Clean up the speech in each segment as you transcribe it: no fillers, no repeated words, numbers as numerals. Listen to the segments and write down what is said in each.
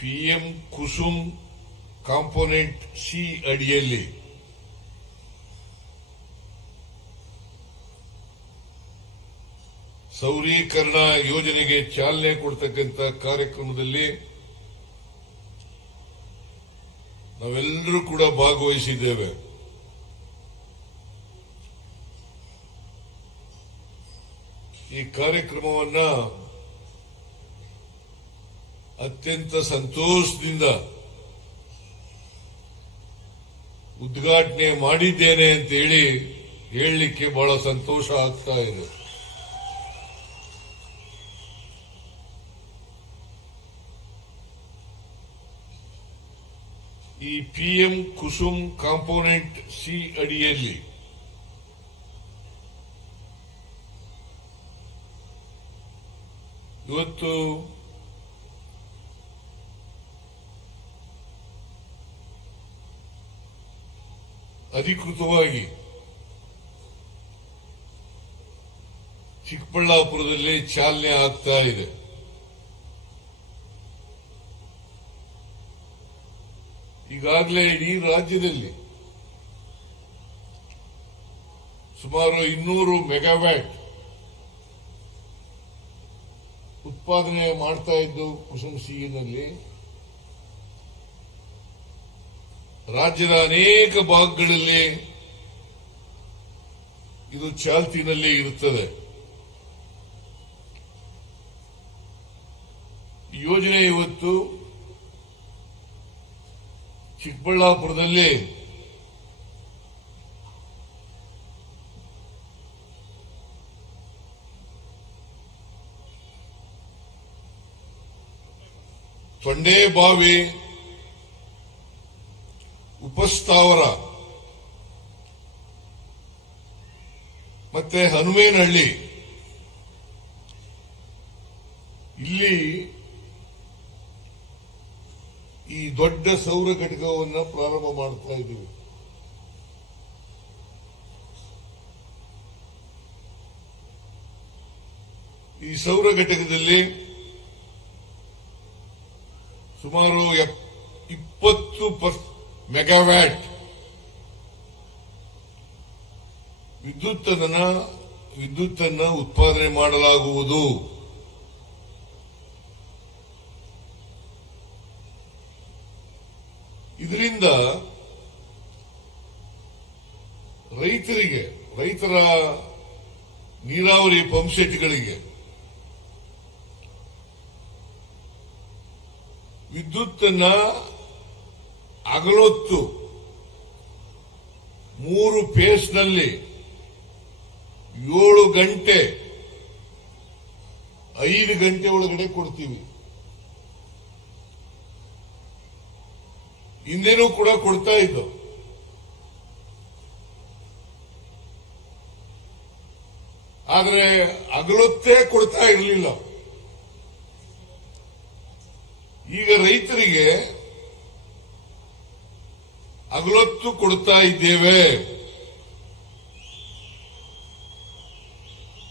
PM Kusum component C ಅಡಿಯಲ್ಲಿ ಸೌರೀಕರಣ ಯೋಜನೆಗೆ ಚಾಲನೆ ಕೊಡ್ತಕ್ಕಂಥ ಕಾರ್ಯಕ್ರಮದಲ್ಲಿ ನಾವೆಲ್ಲರೂ ಕೂಡ ಭಾಗವಹಿಸಿದ್ದೇವೆ. ಈ ಕಾರ್ಯಕ್ರಮವನ್ನ ಅತ್ಯಂತ ಸಂತೋಷದಿಂದ ಉದ್ಘಾಟನೆ ಮಾಡಿದ್ದೇನೆ ಅಂತ ಹೇಳಲಿಕ್ಕೆ ಬಹಳ ಸಂತೋಷ ಆಗ್ತಾ ಇದೆ. ಈ ಪಿಎಂ ಕುಸುಮ್ ಕಾಂಪೋನೆಂಟ್ ಸಿ ಅಡಿಯಲ್ಲಿ ಇವತ್ತು ಅಧಿಕೃತವಾಗಿ ಚಿಕ್ಕಬಳ್ಳಾಪುರದಲ್ಲಿ ಚಾಲನೆ ಆಗ್ತಾ ಇದೆ. ಈಗಾಗಲೇ ಇಡೀ ರಾಜ್ಯದಲ್ಲಿ ಸುಮಾರು 200 ಮೆಗಾವ್ಯಾಟ್ ಉತ್ಪಾದನೆ ಮಾಡ್ತಾ ಇದ್ದು ಕುಸುಮ್ ಸಿನಲ್ಲಿ ರಾಜ್ಯದ ಅನೇಕ ಭಾಗಗಳಲ್ಲಿ ಇದು ಚಾಲ್ತಿನಲ್ಲಿ ಇರುತ್ತದೆ. ಈ ಯೋಜನೆ ಇವತ್ತು ಚಿಕ್ಕಬಳ್ಳಾಪುರದಲ್ಲಿ ತೊಂಡೇಬಾವಿ, ಉಪಸ್ಥಾವರ ಮತ್ತೆ ಹನುಮೇನಹಳ್ಳಿ ಇಲ್ಲಿ ಈ ದೊಡ್ಡ ಸೌರ ಘಟಕವನ್ನು ಪ್ರಾರಂಭ ಮಾಡ್ತಾ ಇದ್ದೀವಿ. ಈ ಸೌರ ಘಟಕದಲ್ಲಿ ಸುಮಾರು 20 ಮೆಗಾವ್ಯಾಟ್ ವಿದ್ಯುತ್ತನ್ನು ಉತ್ಪಾದನೆ ಮಾಡಲಾಗುವುದು. ಇದರಿಂದ ರೈತರ ನೀರಾವರಿ ಪಂಪ್ಸೆಟ್ಗಳಿಗೆ ವಿದ್ಯುತ್ತನ್ನ ಹಗಲೊತ್ತು 3 ಫೇಸ್ನಲ್ಲಿ 7 ಗಂಟೆ 5 ಗಂಟೆ ಒಳಗಡೆ ಕೊಡ್ತೀವಿ. ಹಿಂದೆನೂ ಕೂಡ ಕೊಡ್ತಾ ಇದ್ದು. ಆದರೆ ಹಗಲೊತ್ತೇ ಕೊಡ್ತಾ ಇರಲಿಲ್ಲ. ಈಗ ರೈತರಿಗೆ ಹಗಲೊತ್ತು ಕೊಡ್ತಾ ಇದ್ದೇವೆ.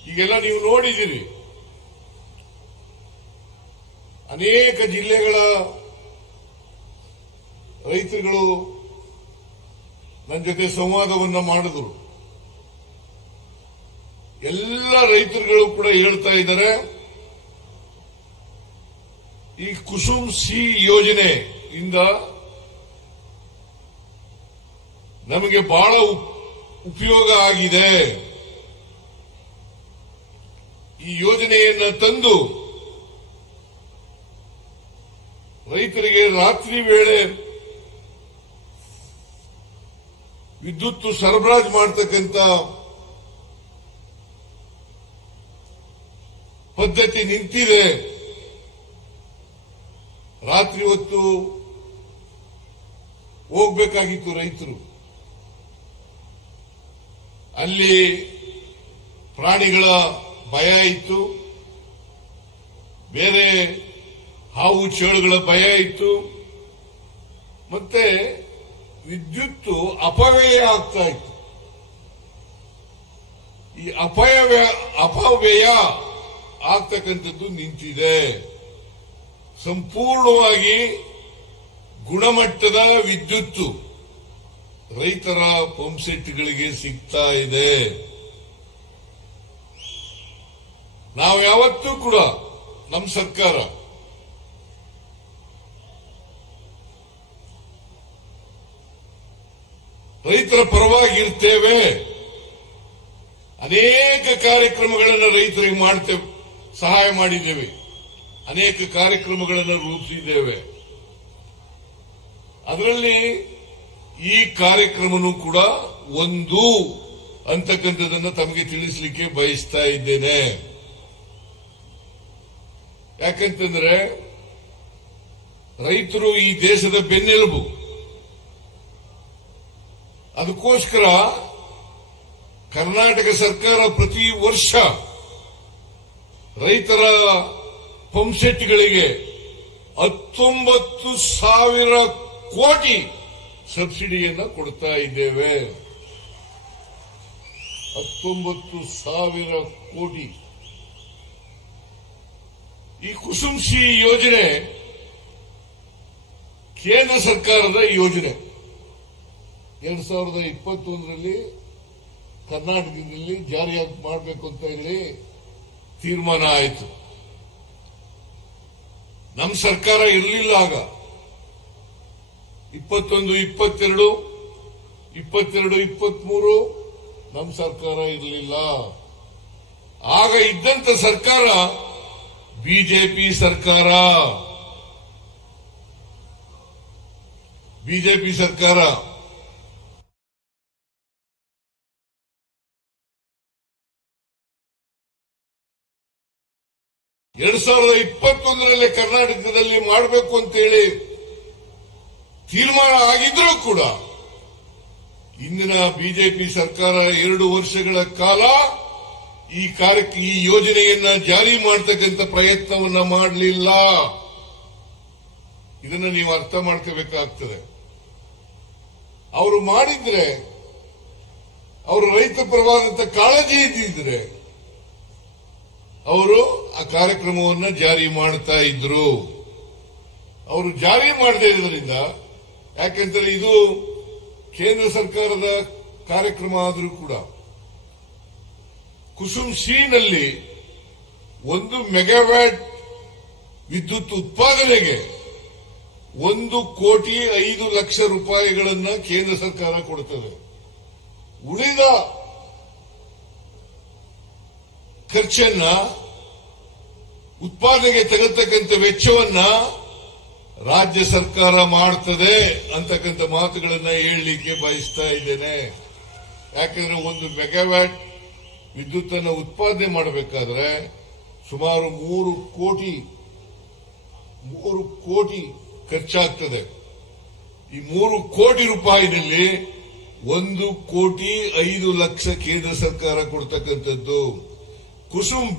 ಈಗೆಲ್ಲ ನೀವು ನೋಡಿದ್ದೀರಿ, ಅನೇಕ ಜಿಲ್ಲೆಗಳ ರೈತರುಗಳು ನನ್ನ ಜೊತೆ ಸಂವಾದವನ್ನ ಮಾಡಿದ್ರು. ಎಲ್ಲ ರೈತರುಗಳು ಕೂಡ ಹೇಳ್ತಾ ಇದ್ದಾರೆ, ಈ ಕುಸುಮ್ ಸಿ ಯೋಜನೆಯಿಂದ ನಮಗೆ ಬಹಳ ಉಪಯೋಗ ಆಗಿದೆ. ಈ ಯೋಜನೆಯನ್ನ ತಂದು ರೈತರಿಗೆ ರಾತ್ರಿ ವೇಳೆ ವಿದ್ಯುತ್ ಸರಬರಾಜು ಮಾಡತಕ್ಕಂಥ ಪದ್ಧತಿ ನಿಂತಿದೆ. ರಾತ್ರಿ ಹೊತ್ತು ಹೋಗಬೇಕಾಗಿತ್ತು ರೈತರು. ಅಲ್ಲಿ ಪ್ರಾಣಿಗಳ ಭಯ ಇತ್ತು, ಬೇರೆ ಹಾವು ಚೇಳುಗಳ ಭಯ ಇತ್ತು, ಮತ್ತೆ ವಿದ್ಯುತ್ ಅಪವ್ಯಯ ಆಗ್ತಾ ಇತ್ತು. ಈ ಅಪವ್ಯಯ ಆಗ್ತಕ್ಕಂಥದ್ದು ನಿಂತಿದೆ. ಸಂಪೂರ್ಣವಾಗಿ ಗುಣಮಟ್ಟದ ವಿದ್ಯುತ್ತು ರೈತರ ಪಂಪ್ಸೆಟ್ಗಳಿಗೆ ಸಿಗ್ತಾ ಇದೆ. ನಾವು ಯಾವತ್ತೂ ಕೂಡ ನಮ್ಮ ಸರ್ಕಾರ ರೈತರ ಪರವಾಗಿರ್ತೇವೆ. ಅನೇಕ ಕಾರ್ಯಕ್ರಮಗಳನ್ನು ರೈತರಿಗೆ ಮಾಡ್ತೇವೆ, ಸಹಾಯ ಮಾಡಿದ್ದೇವೆ, ಅನೇಕ ಕಾರ್ಯಕ್ರಮಗಳನ್ನು ರೂಪಿಸಿದ್ದೇವೆ. ಅದರಲ್ಲಿ ಈ ಕಾರ್ಯಕ್ರಮನೂ ಕೂಡ ಒಂದು ಅಂತಕ್ಕಂಥದ್ದನ್ನು ತಮಗೆ ತಿಳಿಸಲಿಕ್ಕೆ ಬಯಸ್ತಾ ಇದ್ದೇನೆ. ಯಾಕಂತಂದ್ರೆ ರೈತರು ಈ ದೇಶದ ಬೆನ್ನೆಲುಬು. ಅದಕ್ಕೋಸ್ಕರ ಕರ್ನಾಟಕ ಸರ್ಕಾರ ಪ್ರತಿ ವರ್ಷ ರೈತರ ಪಂಪ್ಸೆಟ್ಗಳಿಗೆ 19,000 ಕೋಟಿ ಸಬ್ಸಿಡಿಯನ್ನು ಕೊಡ್ತಾ ಇದ್ದೇವೆ. 19,000 ಕೋಟಿ. ಈ ಕುಸುಮ್ ಸಿ ಯೋಜನೆ ಕೇಂದ್ರ ಸರ್ಕಾರದ ಯೋಜನೆ. 2021ರಲ್ಲಿ ಕರ್ನಾಟಕದಲ್ಲಿ ಜಾರಿಯಾಗಿ ಮಾಡಬೇಕು ಅಂತ ಹೇಳಿ ತೀರ್ಮಾನ ಆಯಿತು. ನಮ್ಮ ಸರ್ಕಾರ ಇರಲಿಲ್ಲ ಆಗ. 21, 22, 23 ನಮ್ಮ ಸರ್ಕಾರ ಇರಲಿಲ್ಲ. ಆಗ ಇದ್ದಂತ ಸರ್ಕಾರ ಬಿಜೆಪಿ ಸರ್ಕಾರ. ಬಿಜೆಪಿ ಸರ್ಕಾರ 2021ರಲ್ಲಿ ಕರ್ನಾಟಕದಲ್ಲಿ ಮಾಡಬೇಕು ಅಂತೇಳಿ ತೀರ್ಮಾನ ಆಗಿದ್ರೂ ಕೂಡ ಇಂದಿನ ಬಿಜೆಪಿ ಸರ್ಕಾರ 2 ವರ್ಷಗಳ ಕಾಲ ಈ ಯೋಜನೆಯನ್ನ ಜಾರಿ ಮಾಡತಕ್ಕಂಥ ಪ್ರಯತ್ನವನ್ನ ಮಾಡಲಿಲ್ಲ. ಇದನ್ನ ನೀವು ಅರ್ಥ ಮಾಡ್ಕೋಬೇಕಾಗ್ತದೆ. ಅವರು ಮಾಡಿದ್ರೆ, ಅವರು ರೈತ ಪರವಾದಂತ ಕಾಳಜಿ ಇದ್ದಿದ್ರೆ ಅವರು ಆ ಕಾರ್ಯಕ್ರಮವನ್ನು ಜಾರಿ ಮಾಡ್ತಾ ಇದ್ರು. ಅವರು ಜಾರಿ ಮಾಡದೇ ಇರೋದ್ರಿಂದ, ಯಾಕೆಂದ್ರೆ ಇದು ಕೇಂದ್ರ ಸರ್ಕಾರದ ಕಾರ್ಯಕ್ರಮ ಆದರೂ ಕೂಡ ಕುಸುಮ್ ಸಿ-ನಲ್ಲಿ 1 ಮೆಗಾವ್ಯಾಟ್ ವಿದ್ಯುತ್ ಉತ್ಪಾದನೆಗೆ 1,05,00,000 ರೂಪಾಯಿಗಳನ್ನು ಕೇಂದ್ರ ಸರ್ಕಾರ ಕೊಡುತ್ತದೆ. ಉಳಿದ ಖರ್ಚನ್ನ, ಉತ್ಪಾದನೆಗೆ ತಗತಕ್ಕಂಥ ವೆಚ್ಚವನ್ನ ರಾಜ್ಯ ಸರ್ಕಾರ ಮಾಡ್ತದೆ ಅಂತಕ್ಕಂಥ ಮಾತುಗಳನ್ನ ಹೇಳಲಿಕ್ಕೆ ಬಯಸ್ತಾ ಇದ್ದೇನೆ. ಯಾಕಂದ್ರೆ 1 ಮೆಗಾವ್ಯಾಟ್ ವಿದ್ಯುತ್ ಅನ್ನು ಉತ್ಪಾದನೆ ಮಾಡಬೇಕಾದ್ರೆ ಸುಮಾರು 3 ಕೋಟಿ ಖರ್ಚಾಗ್ತದೆ. ಈ 3 ಕೋಟಿ ರೂಪಾಯಿನಲ್ಲಿ 1,05,00,000 ಕೇಂದ್ರ ಸರ್ಕಾರ ಕೊಡ್ತಕ್ಕಂಥದ್ದು. ಕುಸುಮ್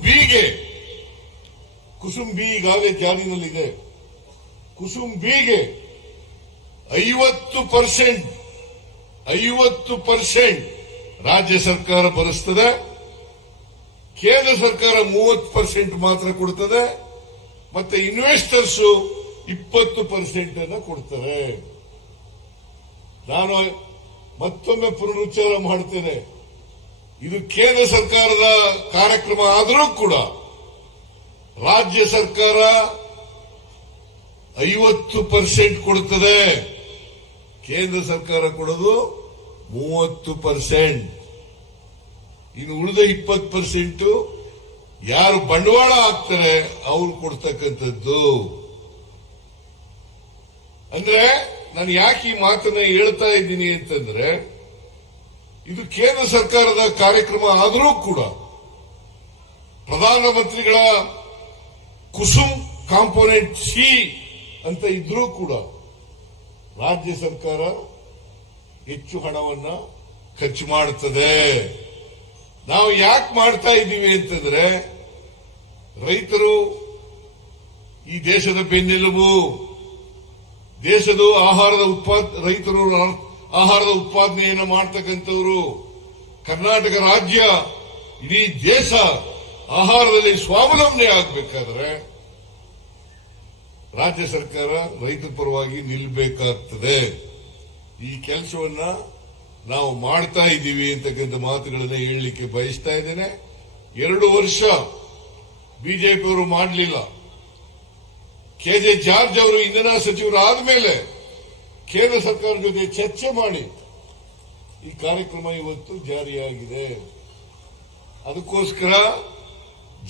ಬಿ ಈಗಾಗಲೇ ಜಾರಿನಲ್ಲಿದೆ. ಕುಸುಮ್ ಬಿಗೆ 50% ರಾಜ್ಯ ಸರ್ಕಾರ ಭರಿಸ್ತದೆ. ಕೇಂದ್ರ ಸರ್ಕಾರ 30% ಮಾತ್ರ ಕೊಡ್ತದೆ. ಮತ್ತೆ ಇನ್ವೆಸ್ಟರ್ಸ್ 20% ಅನ್ನು ಕೊಡ್ತಾರೆ. ನಾನು ಮತ್ತೊಮ್ಮೆ ಪುನರುಚ್ಚಾರ ಮಾಡ್ತೇನೆ, ಇದು ಕೇಂದ್ರ ಸರ್ಕಾರದ ಕಾರ್ಯಕ್ರಮ ಆದರೂ ಕೂಡ ರಾಜ್ಯ ಸರ್ಕಾರ 50% ಕೊಡುತ್ತದೆ. ಕೇಂದ್ರ ಸರ್ಕಾರ ಕೊಡೋದು 30%. ಇನ್ನು ಉಳಿದ 20% ಯಾರು ಬಂಡವಾಳ ಹಾಕ್ತಾರೆ ಅವ್ರು ಕೊಡ್ತಕ್ಕಂಥದ್ದು. ಅಂದ್ರೆ ನಾನು ಯಾಕೆ ಈ ಮಾತನ್ನ ಹೇಳ್ತಾ ಇದ್ದೀನಿ ಅಂತಂದ್ರೆ, ಇದು ಕೇಂದ್ರ ಸರ್ಕಾರದ ಕಾರ್ಯಕ್ರಮ ಆದರೂ ಕೂಡ ಪ್ರಧಾನಮಂತ್ರಿಗಳ ಕುಸುಮ್ ಕಾಂಪೋನೆಂಟ್ ಸಿ ಅಂತ ಇದ್ರೂ ಕೂಡ ರಾಜ್ಯ ಸರ್ಕಾರ ಹೆಚ್ಚು ಹಣವನ್ನ ಖರ್ಚು ಮಾಡುತ್ತದೆ. ನಾವು ಯಾಕೆ ಮಾಡ್ತಾ ಇದ್ದೀವಿ ಅಂತಂದ್ರೆ, ರೈತರು ಈ ದೇಶದ ಬೆನ್ನೆಲುಬು. ದೇಶದ ರೈತರು ಆಹಾರದ ಉತ್ಪಾದನೆಯನ್ನು ಮಾಡ್ತಕ್ಕಂಥವರು. ಕರ್ನಾಟಕ ರಾಜ್ಯ, ಇಡೀ ದೇಶ ಆಹಾರದಲ್ಲಿ ಸ್ವಾವಲಂಬನೆ ಆಗಬೇಕಾದ್ರೆ ರಾಜ್ಯ ಸರ್ಕಾರ ರೈತರ ಪರವಾಗಿ ನಿಲ್ಲಬೇಕಾಗ್ತದೆ. ಈ ಕೆಲಸವನ್ನ ನಾವು ಮಾಡ್ತಾ ಇದ್ದೀವಿ ಅಂತಕ್ಕಂಥ ಮಾತುಗಳನ್ನ ಹೇಳಲಿಕ್ಕೆ ಬಯಸ್ತಾ ಇದ್ದೇನೆ. 2 ವರ್ಷ ಬಿಜೆಪಿಯವರು ಮಾಡಲಿಲ್ಲ. ಕೆಜೆ ಜಾರ್ಜ್ ಅವರು ಇಂಧನ ಸಚಿವರು ಆದ್ಮೇಲೆ ಕೇಂದ್ರ ಸರ್ಕಾರದ ಜೊತೆ ಚರ್ಚೆ ಮಾಡಿ ಈ ಕಾರ್ಯಕ್ರಮ ಇವತ್ತು ಜಾರಿಯಾಗಿದೆ. ಅದಕ್ಕೋಸ್ಕರ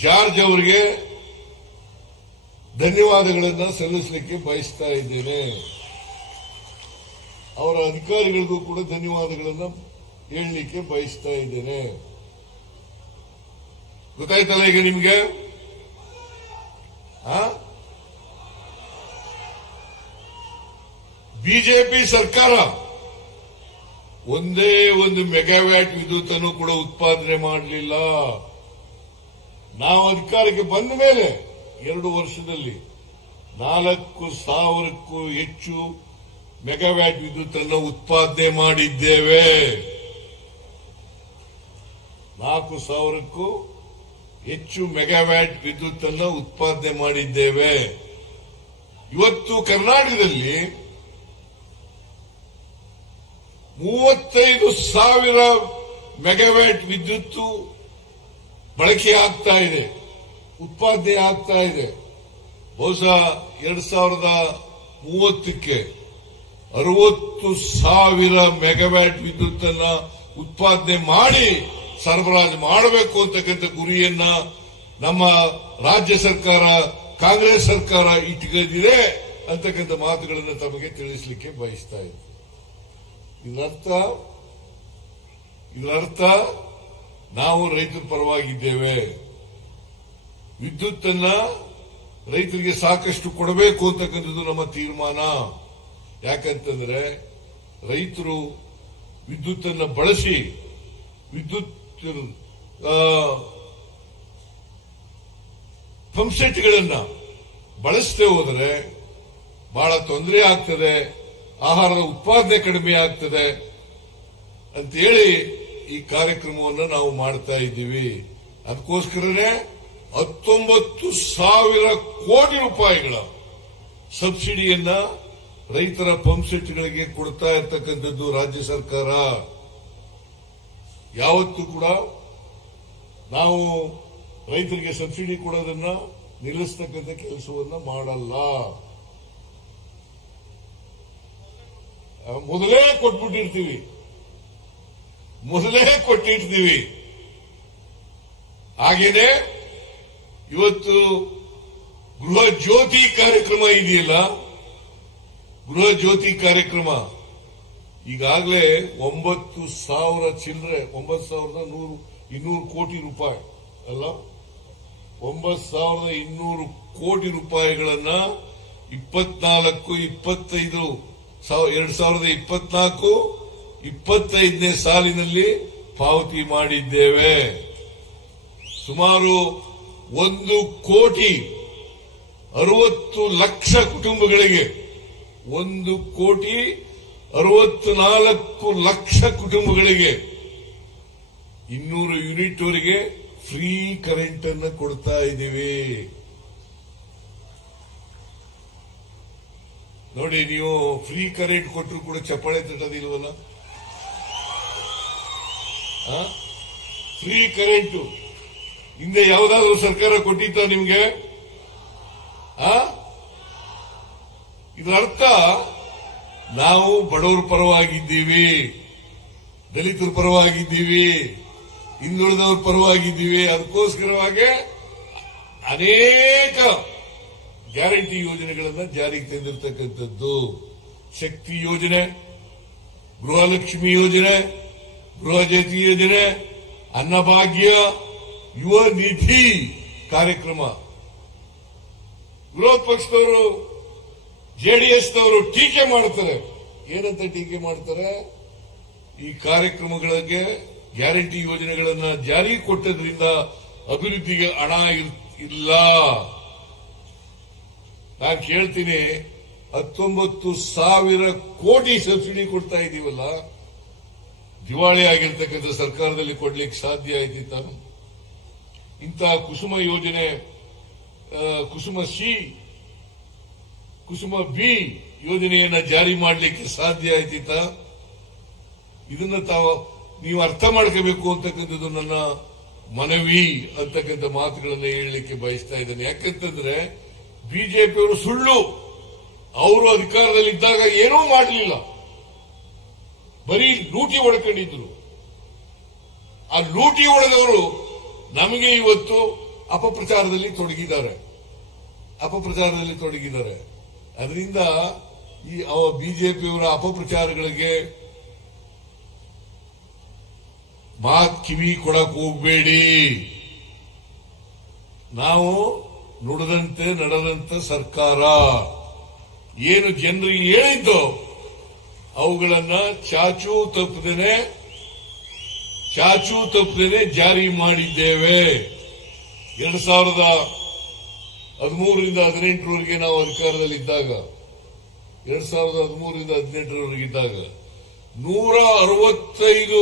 ಜಾರ್ಜ್ ಅವರಿಗೆ ಧನ್ಯವಾದಗಳನ್ನು ಸಲ್ಲಿಸಲಿಕ್ಕೆ ಬಯಸ್ತಾ ಇದ್ದೇನೆ. ಅವರ ಅಧಿಕಾರಿಗಳಿಗೂ ಕೂಡ ಧನ್ಯವಾದಗಳನ್ನು ಹೇಳಲಿಕ್ಕೆ ಬಯಸ್ತಾ ಇದ್ದೇನೆ. ಗೊತ್ತಾಯ್ತಲ್ಲ ಈಗ ನಿಮ್ಗೆ? ಬಿಜೆಪಿ ಸರ್ಕಾರ ಒಂದೇ ಒಂದು ಮೆಗಾವ್ಯಾಟ್ ವಿದ್ಯುತ್ ಅನ್ನು ಕೂಡ ಉತ್ಪಾದನೆ ಮಾಡಲಿಲ್ಲ. ನಾವು ಅಧಿಕಾರಕ್ಕೆ ಬಂದ ಮೇಲೆ 2 ವರ್ಷದಲ್ಲಿ 4,000ಕ್ಕೂ ಹೆಚ್ಚು ಮೆಗಾವ್ಯಾಟ್ ವಿದ್ಯುತ್ ಅನ್ನು ಉತ್ಪಾದನೆ ಮಾಡಿದ್ದೇವೆ. 4,000ಕ್ಕೂ ಹೆಚ್ಚು ಮೆಗಾವ್ಯಾಟ್ ವಿದ್ಯುತ್ ಅನ್ನು ಉತ್ಪಾದನೆ ಮಾಡಿದ್ದೇವೆ. ಇವತ್ತು ಕರ್ನಾಟಕದಲ್ಲಿ 35,000 ಮೆಗಾವ್ಯಾಟ್ ವಿದ್ಯುತ್ ಬಳಕೆ ಆಗ್ತಾ ಇದೆ, ಉತ್ಪಾದನೆ ಆಗ್ತಾ ಇದೆ. ಬಹುಶಃ 2030ಕ್ಕೆ 60,000 ಮೆಗಾವ್ಯಾಟ್ ವಿದ್ಯುತ್ ಅನ್ನ ಉತ್ಪಾದನೆ ಮಾಡಿ ಸರಬರಾಜು ಮಾಡಬೇಕು ಅಂತಕ್ಕಂಥ ಗುರಿಯನ್ನ ನಮ್ಮ ರಾಜ್ಯ ಸರ್ಕಾರ, ಕಾಂಗ್ರೆಸ್ ಸರ್ಕಾರ ಇಟ್ಕೊಂಡಿದೆ ಅಂತಕ್ಕಂಥ ಮಾತುಗಳನ್ನು ತಮಗೆ ತಿಳಿಸಲಿಕ್ಕೆ ಬಯಸ್ತಾ ಇದೆ. ಇದರರ್ಥ ನಾವು ರೈತರ ಪರವಾಗಿದ್ದೇವೆ. ವಿದ್ಯುತ್ ಅನ್ನ ರೈತರಿಗೆ ಸಾಕಷ್ಟು ಕೊಡಬೇಕು ಅಂತಕ್ಕಂಥದ್ದು ನಮ್ಮ ತೀರ್ಮಾನ. ಯಾಕಂತಂದ್ರೆ ರೈತರು ವಿದ್ಯುತ್ ಅನ್ನ ಬಳಸಿ ವಿದ್ಯುತ್ ಪಂಪ್ಸೆಟ್ಗಳನ್ನ ಬಳಸದೆ ಹೋದರೆ ಬಹಳ ತೊಂದರೆ ಆಗ್ತದೆ, ಆಹಾರದ ಉತ್ಪಾದನೆ ಕಡಿಮೆ ಆಗ್ತದೆ ಅಂತೇಳಿ ಈ ಕಾರ್ಯಕ್ರಮವನ್ನು ನಾವು ಮಾಡ್ತಾ ಇದ್ದೀವಿ. ಅದಕ್ಕೋಸ್ಕರನೇ 19,000 ಕೋಟಿ ರೂಪಾಯಿಗಳ ಸಬ್ಸಿಡಿಯನ್ನ ರೈತರ ಪಂಪ್ಸೆಟ್ಗಳಿಗೆ ಕೊಡ್ತಾ ಇರ್ತಕ್ಕಂಥದ್ದು ರಾಜ್ಯ ಸರ್ಕಾರ. ಯಾವತ್ತೂ ಕೂಡ ನಾವು ರೈತರಿಗೆ ಸಬ್ಸಿಡಿ ಕೊಡೋದನ್ನ ನಿಲ್ಲಿಸ್ತಕ್ಕಂಥ ಕೆಲಸವನ್ನ ಮಾಡಲ್ಲ. ಮೊದಲೇ ಕೊಟ್ಟಿರ್ತೀವಿ. ಹಾಗೇನೆ ಇವತ್ತು ಗೃಹ ಜ್ಯೋತಿ ಕಾರ್ಯಕ್ರಮ ಇದೆಯಲ್ಲ, ಗೃಹ ಜ್ಯೋತಿ ಕಾರ್ಯಕ್ರಮ ಈಗಾಗಲೇ 9,000 ಚಿಲ್ಲರೆ 9,200 ಕೋಟಿ ರೂಪಾಯಿ ಅಲ್ಲ, 9,200 ಕೋಟಿ ರೂಪಾಯಿಗಳನ್ನ 2024-25ನೇ ಸಾಲಿನಲ್ಲಿ ಪಾವತಿ ಮಾಡಿದ್ದೇವೆ. ಸುಮಾರು 1,60,00,000 ಕುಟುಂಬಗಳಿಗೆ 1,64,00,000 ಕುಟುಂಬಗಳಿಗೆ 200 ಯೂನಿಟ್ ವರೆಗೆ ಫ್ರೀ ಕರೆಂಟ್ ಅನ್ನು ಕೊಡ್ತಾ ಇದ್ದೀವಿ. ನೋಡಿ, ನೀವು ಫ್ರೀ ಕರೆಂಟ್ ಕೊಟ್ಟರು ಕೂಡ ಚಪ್ಪಾಳೆ ತಟ್ಟೋದಿಲ್ವಲ್ಲ. ಫ್ರೀ ಕರೆಂಟ್ ಹಿಂದೆ ಯಾವುದಾದ್ರೂ ಸರ್ಕಾರ ಕೊಟ್ಟಿತ್ತ ನಿಮ್ಗೆ? ಇದರರ್ಥ ನಾವು ಬಡವರ ಪರವಾಗಿದ್ದೀವಿ, ದಲಿತರ ಪರವಾಗಿದ್ದೀವಿ, ಹಿಂದುಳಿದವರ ಪರವಾಗಿದ್ದೀವಿ. ಅದಕ್ಕೋಸ್ಕರವಾಗಿ ಅನೇಕ ಗ್ಯಾರಂಟಿ ಯೋಜನೆಗಳನ್ನು ಜಾರಿಗೆ ತಂದಿರತಕ್ಕಂಥದ್ದು. ಶಕ್ತಿ ಯೋಜನೆ, ಗೃಹಲಕ್ಷ್ಮಿ ಯೋಜನೆ, ಗೃಹ ಜ್ಯೋತಿ ಯೋಜನೆ, ಅನ್ನಭಾಗ್ಯ, ಯುವ ನಿಧಿ ಕಾರ್ಯಕ್ರಮ. ವಿರೋಧ ಪಕ್ಷದವರು, ಜೆಡಿಎಸ್ನವರು ಟೀಕೆ ಮಾಡ್ತಾರೆ. ಏನಂತ ಟೀಕೆ ಮಾಡ್ತಾರೆ? ಈ ಕಾರ್ಯಕ್ರಮಗಳಿಗೆ ಗ್ಯಾರಂಟಿ ಯೋಜನೆಗಳನ್ನ ಜಾರಿಗೆ ಕೊಟ್ಟದ್ರಿಂದ ಅಭಿವೃದ್ಧಿಗೆ ಹಣ ಇಲ್ಲ. ನಾನು ಕೇಳ್ತೀನಿ, 19,000 ಕೋಟಿ ಸಬ್ಸಿಡಿ ಕೊಡ್ತಾ ಇದೀವಲ್ಲ, ದಿವಾಳಿ ಆಗಿರ್ತಕ್ಕಂಥ ಸರ್ಕಾರದಲ್ಲಿ ಕೊಡ್ಲಿಕ್ಕೆ ಸಾಧ್ಯ ಆಯ್ತಿತ್ತ? ಇಂತಹ ಕುಸುಮ ಯೋಜನೆ, ಕುಸುಮ ಸಿ ಕುಸುಮ ಬಿ ಯೋಜನೆಯನ್ನ ಜಾರಿ ಮಾಡಲಿಕ್ಕೆ ಸಾಧ್ಯ ಆಯ್ತಿತ್ತ? ಇದನ್ನ ನೀವು ಅರ್ಥ ಮಾಡ್ಕೋಬೇಕು ಅಂತಕ್ಕಂಥದ್ದು ನನ್ನ ಮನವಿ ಅಂತಕ್ಕಂಥ ಮಾತುಗಳನ್ನ ಹೇಳಲಿಕ್ಕೆ ಬಯಸ್ತಾ ಇದ್ದೇನೆ. ಯಾಕಂತಂದ್ರೆ ಬಿಜೆಪಿಯವರು ಸುಳ್ಳು, ಅವರು ಅಧಿಕಾರದಲ್ಲಿದ್ದಾಗ ಏನೂ ಮಾಡಲಿಲ್ಲ, ಬರೀ ಲೂಟಿ ಹೊಡ್ಕೊಂಡಿದ್ರು. ಆ ಲೂಟಿ ಹೊಡೆದವರು ನಮಗೆ ಇವತ್ತು ಅಪಪ್ರಚಾರದಲ್ಲಿ ತೊಡಗಿದ್ದಾರೆ. ಅದರಿಂದ ಈ ಬಿಜೆಪಿಯವರ ಅಪಪ್ರಚಾರಗಳಿಗೆ ಕಿವಿ ಕೊಡಕ್ ಹೋಗ್ಬೇಡಿ. ನಾವು ನುಡಿದಂತೆ ನಡೆದಂತ ಸರ್ಕಾರ, ಏನು ಜನರಿಗೆ ಹೇಳಿದ್ದೋ ಅವುಗಳನ್ನ ಚಾಚೂ ತಪ್ಪದೇನೆ ಜಾರಿ ಮಾಡಿದ್ದೇವೆ. 2013ರಿಂದ 18ರವರೆಗೆ ನಾವು ಅಧಿಕಾರದಲ್ಲಿದ್ದಾಗ 165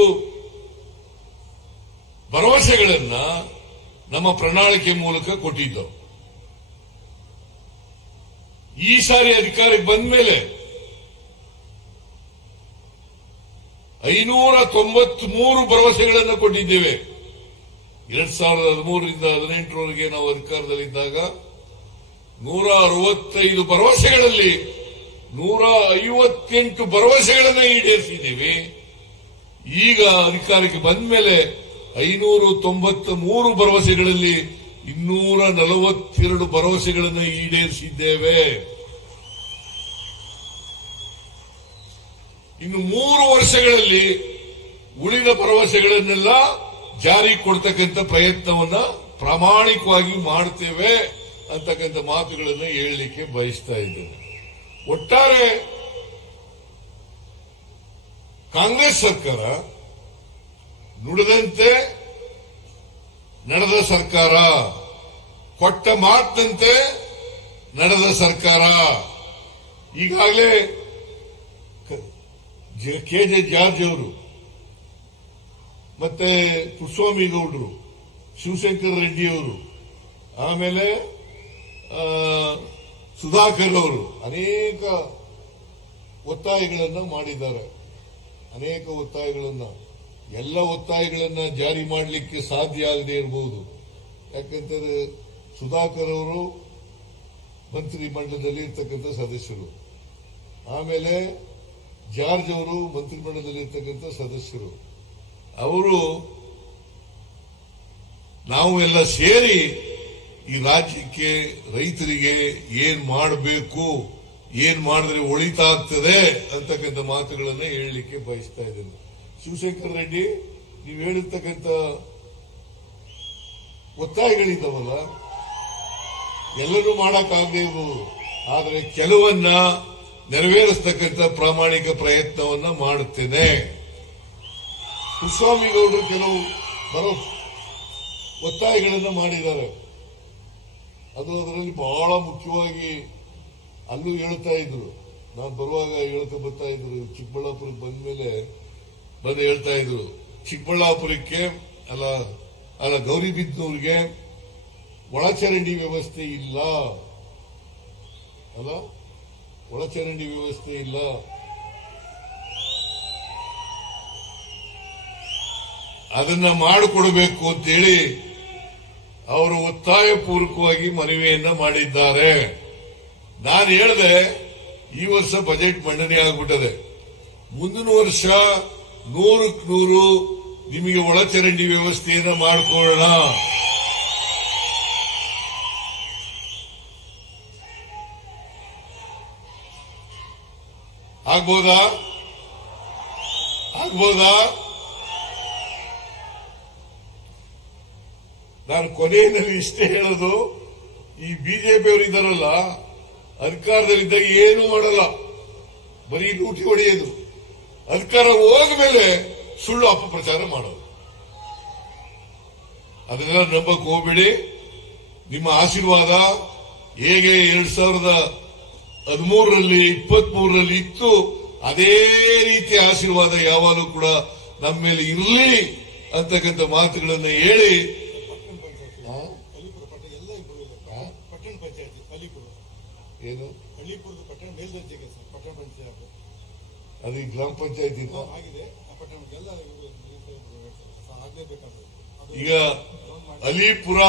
ಭರವಸೆಗಳನ್ನ ನಮ್ಮ ಪ್ರಣಾಳಿಕೆ ಮೂಲಕ ಕೊಟ್ಟಿದ್ದವು. ಈ ಸಾರಿ ಅಧಿಕಾರಕ್ಕೆ ಬಂದ ಮೇಲೆ 593 ಭರವಸೆಗಳನ್ನು ಕೊಟ್ಟಿದ್ದೇವೆ. 2013ರಿಂದ 18ರವರೆಗೆ ನಾವು ಅಧಿಕಾರದಲ್ಲಿದ್ದಾಗ 165 ಭರವಸೆಗಳಲ್ಲಿ 158 ಭರವಸೆಗಳನ್ನು ಈಡೇರಿಸಿದ್ದೇವೆ. ಈಗ ಅಧಿಕಾರಕ್ಕೆ ಬಂದ ಮೇಲೆ 593 ಭರವಸೆಗಳಲ್ಲಿ 242 ಭರವಸೆಗಳನ್ನು ಈಡೇರಿಸಿದ್ದೇವೆ. ಇನ್ನು 3 ವರ್ಷಗಳಲ್ಲಿ ಉಳಿದ ಭರವಸೆಗಳನ್ನೆಲ್ಲ ಜಾರಿ ಕೊಡ್ತಕ್ಕಂಥ ಪ್ರಯತ್ನವನ್ನ ಪ್ರಾಮಾಣಿಕವಾಗಿ ಮಾಡ್ತೇವೆ ಅಂತಕ್ಕಂಥ ಮಾತುಗಳನ್ನು ಹೇಳಲಿಕ್ಕೆ ಬಯಸ್ತಾ ಇದ್ದೇನೆ. ಒಟ್ಟಾರೆ ಕಾಂಗ್ರೆಸ್ ಸರ್ಕಾರ ನುಡಿದಂತೆ ನಡೆದ ಸರ್ಕಾರ, ಕೊಟ್ಟ ಮಾತಿನಂತೆ ನಡೆದ ಸರ್ಕಾರ. ಈಗಾಗಲೇ ಕೆಜೆ ಜಾರ್ಜ್ ಅವರು ಮತ್ತೆ ಪುಟ್ಟಸ್ವಾಮಿ ಗೌಡರು, ಶಿವಶಂಕರ್ ರೆಡ್ಡಿ ಅವರು, ಆಮೇಲೆ ಸುಧಾಕರ್ ಅವರು ಅನೇಕ ಒತ್ತಾಯಗಳನ್ನು ಮಾಡಿದ್ದಾರೆ. ಎಲ್ಲ ಒತ್ತಾಯಗಳನ್ನ ಜಾರಿ ಮಾಡಲಿಕ್ಕೆ ಸಾಧ್ಯ ಆಗದೆ ಇರಬಹುದು. ಯಾಕಂತಂದ್ರೆ ಸುಧಾಕರ್ ಅವರು ಮಂತ್ರಿ ಮಂಡಲದಲ್ಲಿ ಇರ್ತಕ್ಕಂಥ ಸದಸ್ಯರು, ಆಮೇಲೆ ಜಾರ್ಜ್ ಅವರು ಮಂತ್ರಿಮಂಡಲದಲ್ಲಿ ಇರ್ತಕ್ಕಂಥ ಸದಸ್ಯರು. ಅವರು ನಾವು ಎಲ್ಲ ಸೇರಿ ಈ ರಾಜ್ಯಕ್ಕೆ ರೈತರಿಗೆ ಏನ್ ಮಾಡಬೇಕು, ಏನ್ ಮಾಡಿದ್ರೆ ಒಳಿತಾಗ್ತದೆ ಅಂತಕ್ಕಂಥ ಮಾತುಗಳನ್ನ ಹೇಳಲಿಕ್ಕೆ ಬಯಸ್ತಾ ಇದ್ದೇನೆ. ಶಿವಶಂಕರ್ ರೆಡ್ಡಿ, ನೀವು ಹೇಳಿರ್ತಕ್ಕಂಥ ಒತ್ತಾಯಗಳಿದ್ದಾವಲ್ಲ, ಎಲ್ಲರೂ ಮಾಡಕ್ಕಾಗದೇ ಇರಬಹುದು, ಆದರೆ ಕೆಲವನ್ನ ನೆರವೇರಿಸತಕ್ಕಂಥ ಪ್ರಾಮಾಣಿಕ ಪ್ರಯತ್ನವನ್ನ ಮಾಡುತ್ತೇನೆ. ಪುಟ್ಟಸ್ವಾಮಿ ಗೌಡರು ಕೆಲವು ಒತ್ತಾಯಗಳನ್ನು ಮಾಡಿದ್ದಾರೆ. ಅದರಲ್ಲಿ ಬಹಳ ಮುಖ್ಯವಾಗಿ ಅಲ್ಲೂ ಹೇಳ್ತಾ ಇದ್ರು, ನಾನು ಬರುವಾಗ ಹೇಳ್ತಾ ಬರ್ತಾ ಇದ್ರು, ಚಿಕ್ಕಬಳ್ಳಾಪುರಕ್ಕೆ ಬಂದ ಮೇಲೆ ಹೇಳ್ತಾ ಇದ್ರು, ಚಿಕ್ಕಬಳ್ಳಾಪುರಕ್ಕೆ ಅಲ್ಲ ಗೌರಿಬಿದನೂರಿಗೆ ಒಳಚರಂಡಿ ವ್ಯವಸ್ಥೆ ಇಲ್ಲ, ಅದನ್ನ ಮಾಡಿಕೊಡಬೇಕು ಅಂತೇಳಿ ಅವರು ಒತ್ತಾಯ ಪೂರ್ವಕವಾಗಿ ಮನವಿಯನ್ನ ಮಾಡಿದ್ದಾರೆ. ನಾನು ಹೇಳಿದೆ, ಈ ವರ್ಷ ಬಜೆಟ್ ಮಂಡನೆ ಆಗ್ಬಿಟ್ಟದೆ, ಮುಂದಿನ ವರ್ಷ 100ಕ್ಕೆ 100 ನಿಮಗೆ ಒಳಚರಂಡಿ ವ್ಯವಸ್ಥೆಯನ್ನ ಮಾಡಿಕೊಳ್ಳೋಣ. ಆಗ್ಬೋದಾ? ನಾನು ಕೊನೆಯಲ್ಲಿ ಇಷ್ಟೇ ಹೇಳೋದು, ಈ ಬಿಜೆಪಿಯವರು ಇದ್ದಾರಲ್ಲ, ಅಧಿಕಾರದಲ್ಲಿದ್ದಾಗ ಏನೂ ಮಾಡಲ್ಲ, ಬರೀ ಲೂಟಿ ಹೊಡೆಯೋದು, ಅಧಿಕಾರ ಹೋದ ಮೇಲೆ ಸುಳ್ಳು ಅಪಪ್ರಚಾರ ಮಾಡೋದು. ಅದನ್ನೆಲ್ಲ ನಂಬಕ್ ಹೋಗ್ಬೇಡಿ. ನಿಮ್ಮ ಆಶೀರ್ವಾದ ಹೇಗೆ 2013ರಲ್ಲಿ 23ರಲ್ಲಿ ಇತ್ತು, ಅದೇ ರೀತಿ ಆಶೀರ್ವಾದ ಯಾವಾಗಲೂ ಕೂಡ ನಮ್ಮ ಮೇಲೆ ಇರಲಿ ಅಂತಕ್ಕಂಥ ಮಾತುಗಳನ್ನು ಹೇಳಿ, ಏನು ಹಳ್ಳಿಪುರದ ಪಟ್ಟಣ ಮೇಲ್ದರ್ಜೆಗೆ ಸರ್ ಪಟ್ಟಣ ಪಂಚಾಯತ್ ಅದು ಈ ಗ್ರಾಮ ಪಂಚಾಯತ್ ಆಗಿದೆ ಆ ಪಟ್ಟಣಕ್ಕೆಲ್ಲ ಆಗ್ಲೇಬೇಕಾದ್ರೆ ಈಗ ಅಲಿಪುರ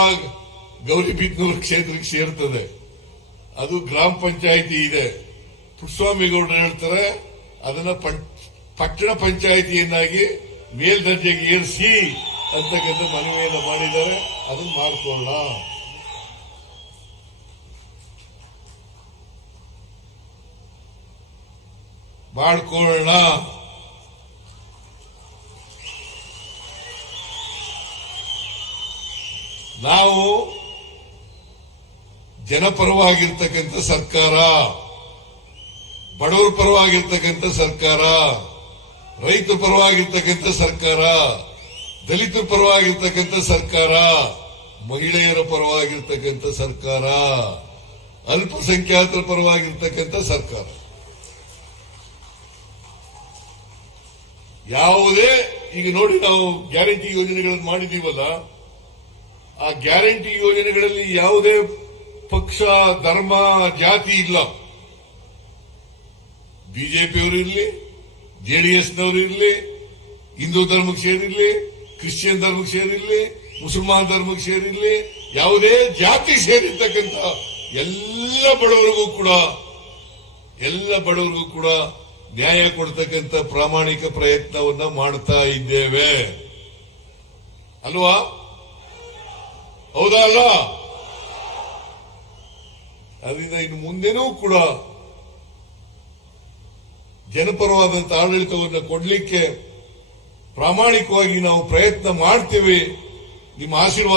ಗೌರಿಬಿದನೂರು ಕ್ಷೇತ್ರಕ್ಕೆ ಸೇರ್ತದೆ. ಅದು ಗ್ರಾಮ ಪಂಚಾಯಿತಿ ಇದೆ. ಪುಟ್ಟಸ್ವಾಮಿಗೌಡರು ಹೇಳ್ತಾರೆ ಅದನ್ನ ಪಟ್ಟಣ ಪಂಚಾಯಿತಿಯನ್ನಾಗಿ ಮೇಲ್ದರ್ಜೆಗೆ ಏರಿಸಿ ಅಂತಕ್ಕಂಥ ಮನವಿಯನ್ನು ಮಾಡಿದ್ದಾರೆ. ಅದನ್ನ ಮಾಡ್ಕೊಳ್ಳೋಣ. ನಾವು ಜನಪರವಾಗಿರ್ತಕ್ಕಂಥ ಸರ್ಕಾರ, ಬಡವರ ಪರವಾಗಿರ್ತಕ್ಕಂಥ ಸರ್ಕಾರ, ರೈತರ ಪರವಾಗಿರ್ತಕ್ಕಂಥ ಸರ್ಕಾರ, ದಲಿತರ ಪರವಾಗಿರ್ತಕ್ಕಂಥ ಸರ್ಕಾರ, ಮಹಿಳೆಯರ ಪರವಾಗಿರ್ತಕ್ಕಂಥ ಸರ್ಕಾರ, ಅಲ್ಪಸಂಖ್ಯಾತರ ಪರವಾಗಿರ್ತಕ್ಕಂಥ ಸರ್ಕಾರ. ಯಾವುದೇ ಈಗ ನೋಡಿ ನಾವು ಗ್ಯಾರಂಟಿ ಯೋಜನೆಗಳನ್ನು ಮಾಡಿದೀವಲ್ಲ, ಆ ಗ್ಯಾರಂಟಿ ಯೋಜನೆಗಳಲ್ಲಿ ಯಾವುದೇ ಪಕ್ಷ, ಧರ್ಮ, ಜಾತಿ ಇಲ್ಲ. ಬಿಜೆಪಿಯವರು ಇರಲಿ, ಜೆಡಿಎಸ್ನವರು ಇರಲಿ, ಹಿಂದೂ ಧರ್ಮಕ್ಕೆ ಸೇರಿರಲಿ, ಕ್ರಿಶ್ಚಿಯನ್ ಧರ್ಮಕ್ಕೆ ಸೇರಿರಲಿ, ಮುಸಲ್ಮಾನ್ ಧರ್ಮಕ್ಕೆ ಸೇರಿರಲಿ, ಯಾವುದೇ ಜಾತಿ ಸೇರಿರ್ತಕ್ಕಂಥ ಎಲ್ಲ ಬಡವರಿಗೂ ಕೂಡ ನ್ಯಾಯ ಕೊಡ್ತಕ್ಕಂಥ ಪ್ರಾಮಾಣಿಕ ಪ್ರಯತ್ನವನ್ನ ಮಾಡ್ತಾ ಇದ್ದೇವೆ ಅಲ್ವಾ? ಹೌದಾ ಅಲ್ಲ? ಅದರಿಂದ ಇನ್ನು ಮುಂದೆನೂ ಕೂಡ ಜನಪರವಾದಂಥ ಆಡಳಿತವನ್ನು ಕೊಡಲಿಕ್ಕೆ ಪ್ರಾಮಾಣಿಕವಾಗಿ ನಾವು ಪ್ರಯತ್ನ ಮಾಡ್ತೇವೆ. ನಿಮ್ಮ ಆಶೀರ್ವಾದ